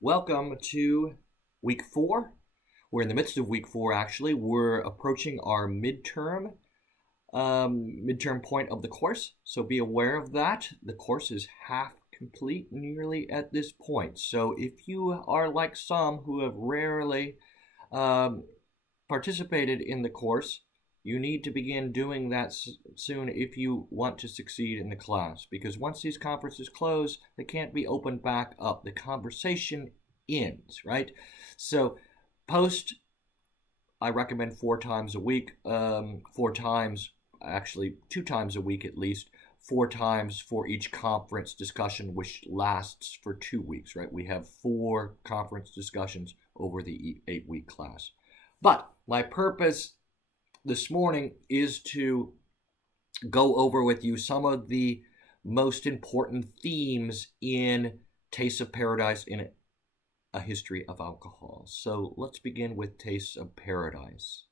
Welcome to week 4. We're in the midst of week 4, actually. We're approaching our midterm point of the course, so be aware of that. The course is half complete nearly at this point. So if you are like some who have rarely um, participated in the course, you need to begin doing that soon if you want to succeed in the class, because once these conferences close, they can't be opened back up. The conversation ends, right? So post, I recommend 4 times a week, 4 times, actually 2 times a week at least, 4 times for each conference discussion, which lasts for 2 weeks, right? We have 4 conference discussions over the 8-week class. But my purpose this morning is to go over with you some of the most important themes in Tastes of Paradise in a History of Alcohol. So let's begin with Tastes of Paradise.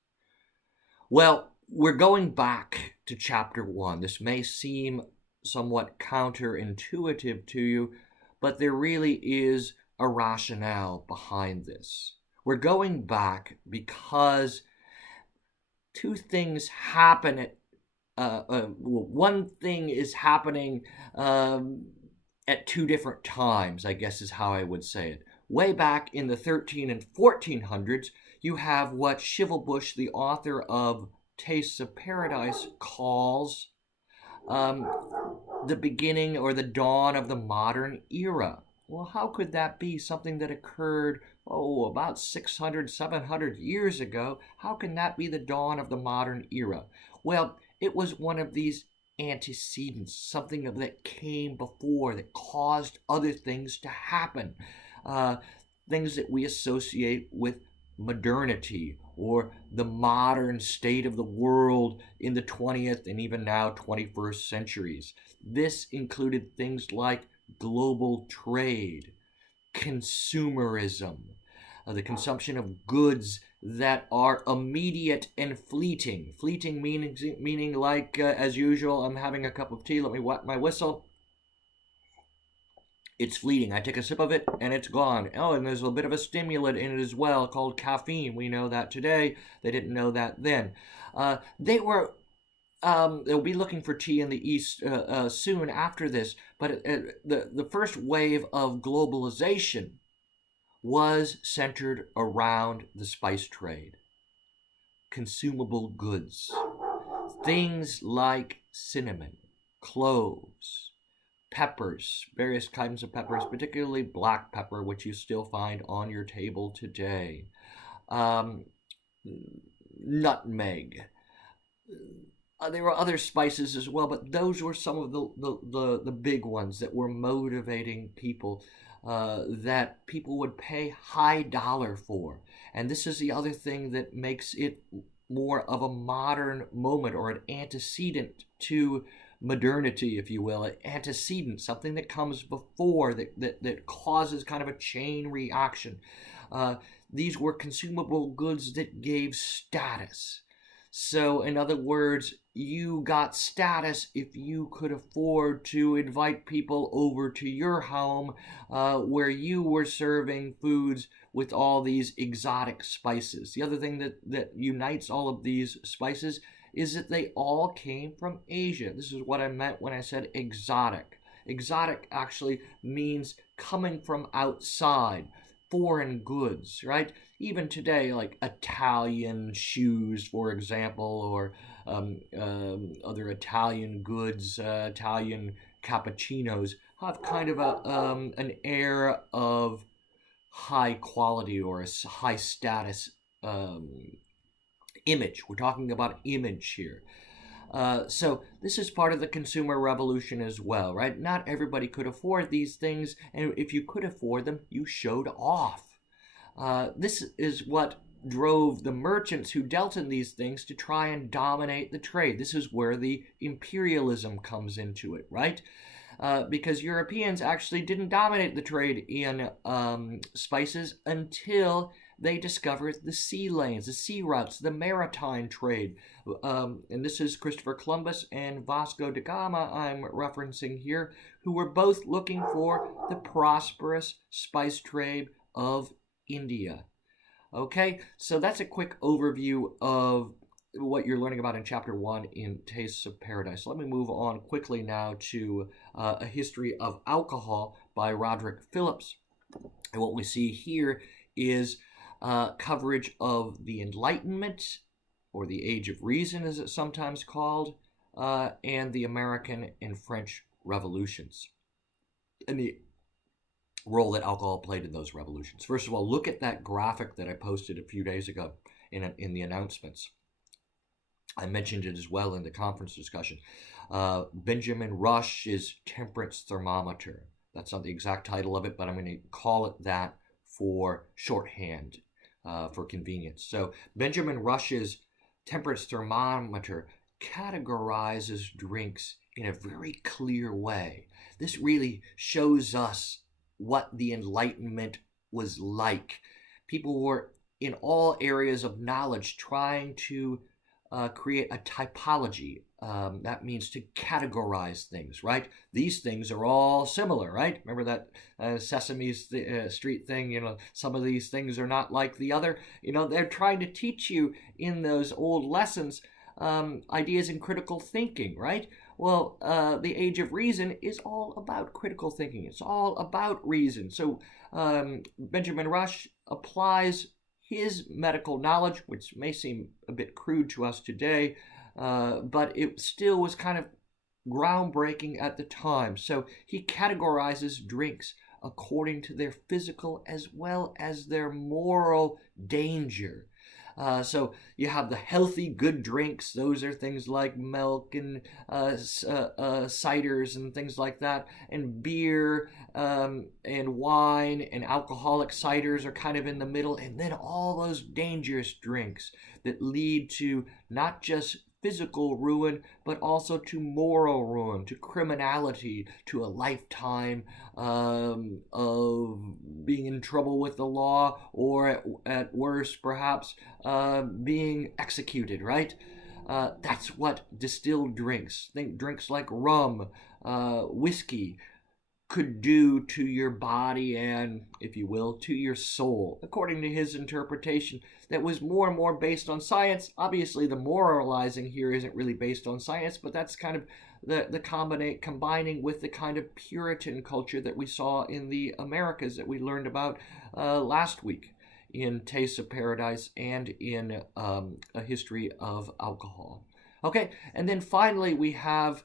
Well, we're going back to chapter 1. This may seem somewhat counterintuitive to you, but there really is a rationale behind this. We're going back because two things happen one thing is happening at 2 different times, I guess is how I would say it. Way back in the 13 and 1400s, you have what Shivelbush, the author of Tastes of Paradise, calls the beginning or the dawn of the modern era. Well, how could that be? Something that occurred, about 600, 700 years ago. How can that be the dawn of the modern era? Well, it was one of these antecedents, something that came before, that caused other things to happen. Things that we associate with modernity or the modern state of the world in the 20th and even now 21st centuries. This included things like global trade, consumerism, the consumption of goods that are immediate and fleeting. Fleeting meaning like, as usual, I'm having a cup of tea, let me wet my whistle. It's fleeting. I take a sip of it and it's gone. Oh, and there's a bit of a stimulant in it as well called caffeine. We know that today. They didn't know that then. They'll be looking for tea in the East soon after this, but the first wave of globalization was centered around the spice trade. Consumable goods. Things like cinnamon, cloves, peppers, various kinds of peppers, particularly black pepper, which you still find on your table today. Nutmeg. There were other spices as well, but those were some of the big ones that were motivating people, that people would pay high dollar for. And this is the other thing that makes it more of a modern moment, or an antecedent to modernity, if you will, an antecedent, something that comes before, that causes kind of a chain reaction. These were consumable goods that gave status. So, in other words, you got status if you could afford to invite people over to your home where you were serving foods with all these exotic spices. The other thing that unites all of these spices is that they all came from Asia. This is what I meant when I said exotic. Exotic actually means coming from outside, foreign goods, right? Even today, like Italian shoes, for example, or other Italian goods, Italian cappuccinos, have kind of an air of high quality or a high status image. We're talking about image here. So this is part of the consumer revolution as well, right? Not everybody could afford these things, and if you could afford them, you showed off. This is what drove the merchants who dealt in these things to try and dominate the trade. This is where the imperialism comes into it, right? Because Europeans actually didn't dominate the trade in spices until they discovered the sea lanes, the sea routes, the maritime trade. And this is Christopher Columbus and Vasco da Gama I'm referencing here, who were both looking for the prosperous spice trade of India. Okay, so that's a quick overview of what you're learning about in Chapter 1 in Tastes of Paradise. Let me move on quickly now to A History of Alcohol by Roderick Phillips. And what we see here is coverage of the Enlightenment, or the Age of Reason as it's sometimes called, and the American and French revolutions, and the role that alcohol played in those revolutions. First of all, look at that graphic that I posted a few days ago in the announcements. I mentioned it as well in the conference discussion. Benjamin Rush's Temperance Thermometer. That's not the exact title of it, but I'm going to call it that for shorthand, for convenience. So Benjamin Rush's Temperance Thermometer categorizes drinks in a very clear way. This really shows us what the Enlightenment was like. People were in all areas of knowledge trying to create a typology. That means to categorize things, right? These things are all similar, right? Remember that Sesame Street thing, you know, some of these things are not like the other. You know, they're trying to teach you in those old lessons ideas in critical thinking, right? Well, the Age of Reason is all about critical thinking. It's all about reason. So Benjamin Rush applies his medical knowledge, which may seem a bit crude to us today, but it still was kind of groundbreaking at the time. So he categorizes drinks according to their physical as well as their moral danger. So you have the healthy, good drinks. Those are things like milk and ciders and things like that, and beer and wine and alcoholic ciders are kind of in the middle, and then all those dangerous drinks that lead to not just physical ruin, but also to moral ruin, to criminality, to a lifetime of being in trouble with the law, or at worst, perhaps, being executed, right? That's what distilled drinks, think drinks like rum, whiskey, could do to your body and, if you will, to your soul, according to his interpretation that was more and more based on science. Obviously, the moralizing here isn't really based on science, but that's kind of the combining with the kind of Puritan culture that we saw in the Americas that we learned about last week in Tastes of Paradise and in A History of Alcohol. Okay, and then finally we have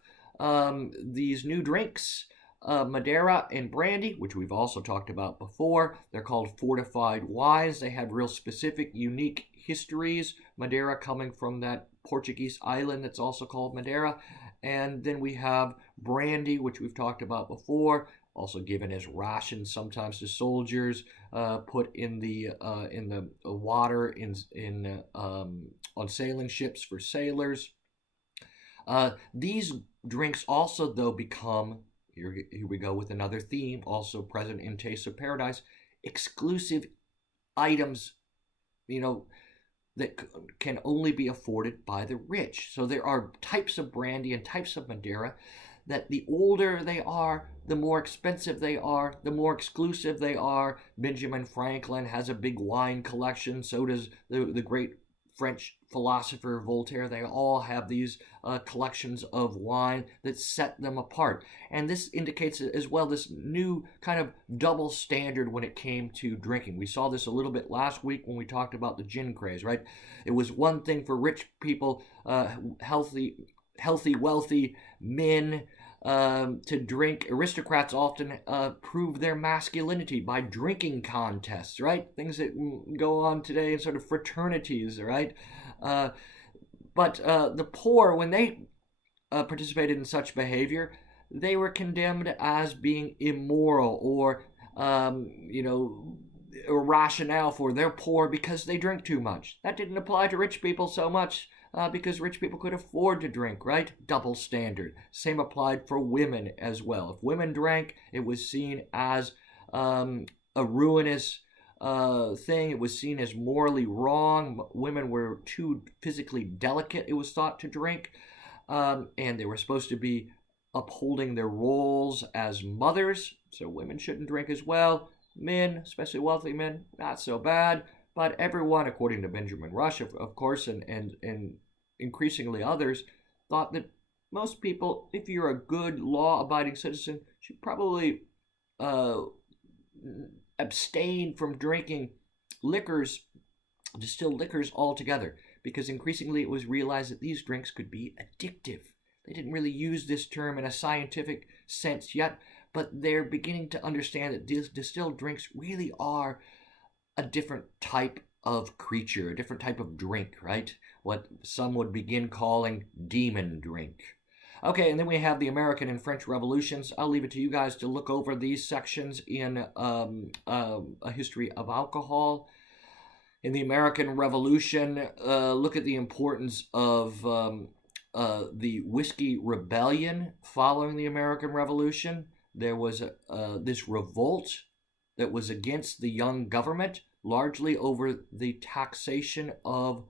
these new drinks, Madeira and brandy, which we've also talked about before. They're called fortified wines. They have real specific, unique histories. Madeira coming from that Portuguese island that's also called Madeira. And then we have brandy, which we've talked about before, also given as rations sometimes to soldiers, put in the water on sailing ships for sailors. These drinks also, though, become, here we go with another theme, also present in Taste of Paradise, exclusive items, that can only be afforded by the rich. So there are types of brandy and types of Madeira that the older they are, the more expensive they are, the more exclusive they are. Benjamin Franklin has a big wine collection. So does the great French philosopher Voltaire. They all have these collections of wine that set them apart. And this indicates as well this new kind of double standard when it came to drinking. We saw this a little bit last week when we talked about the gin craze, right? It was one thing for rich people, healthy, wealthy men to drink. Aristocrats often prove their masculinity by drinking contests, right? Things that go on today in sort of fraternities, right? But the poor, when they participated in such behavior, they were condemned as being immoral or, irrational, for they're poor because they drink too much. That didn't apply to rich people so much. Because rich people could afford to drink, right? Double standard. Same applied for women as well. If women drank, it was seen as a ruinous thing. It was seen as morally wrong. Women were too physically delicate, it was thought, to drink. And they were supposed to be upholding their roles as mothers, so women shouldn't drink as well. Men, especially wealthy men, not so bad. But everyone, according to Benjamin Rush, of course, and increasingly others, thought that most people, if you're a good law-abiding citizen, should probably uh, abstain from drinking liquors, distilled liquors altogether, because increasingly it was realized that these drinks could be addictive. They didn't really use this term in a scientific sense yet, but they're beginning to understand that distilled drinks really are a different type of creature, a different type of drink, right? What some would begin calling demon drink. Okay, and then we have the American and French Revolutions. I'll leave it to you guys to look over these sections in a history of alcohol. In the American Revolution, look at the importance of the Whiskey Rebellion following the American Revolution. There was this revolt that was against the young government, largely over the taxation of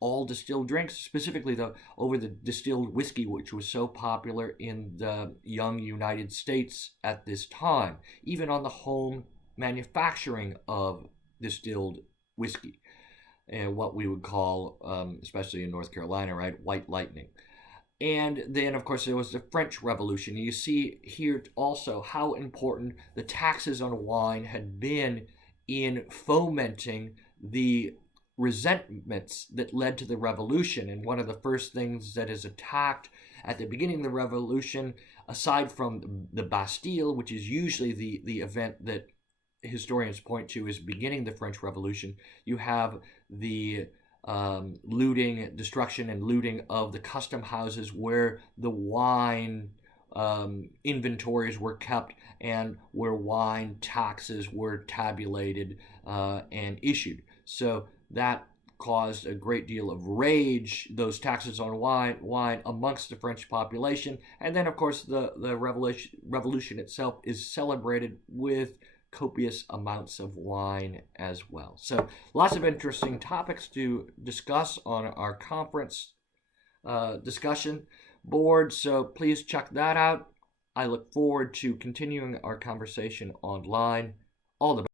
all distilled drinks, specifically over the distilled whiskey, which was so popular in the young United States at this time, even on the home manufacturing of distilled whiskey, and what we would call, especially in North Carolina, right, white lightning. And then, of course, there was the French Revolution. You see here also how important the taxes on wine had been in fomenting the resentments that led to the revolution. And one of the first things that is attacked at the beginning of the revolution, aside from the Bastille, which is usually the event that historians point to as beginning the French Revolution, you have the looting, destruction and looting of the custom houses where the wine inventories were kept and where wine taxes were tabulated and issued. So that caused a great deal of rage, those taxes on wine amongst the French population. And then, of course, the revolution itself is celebrated with copious amounts of wine as well. So lots of interesting topics to discuss on our conference discussion board. So please check that out. I look forward to continuing our conversation online. All the best.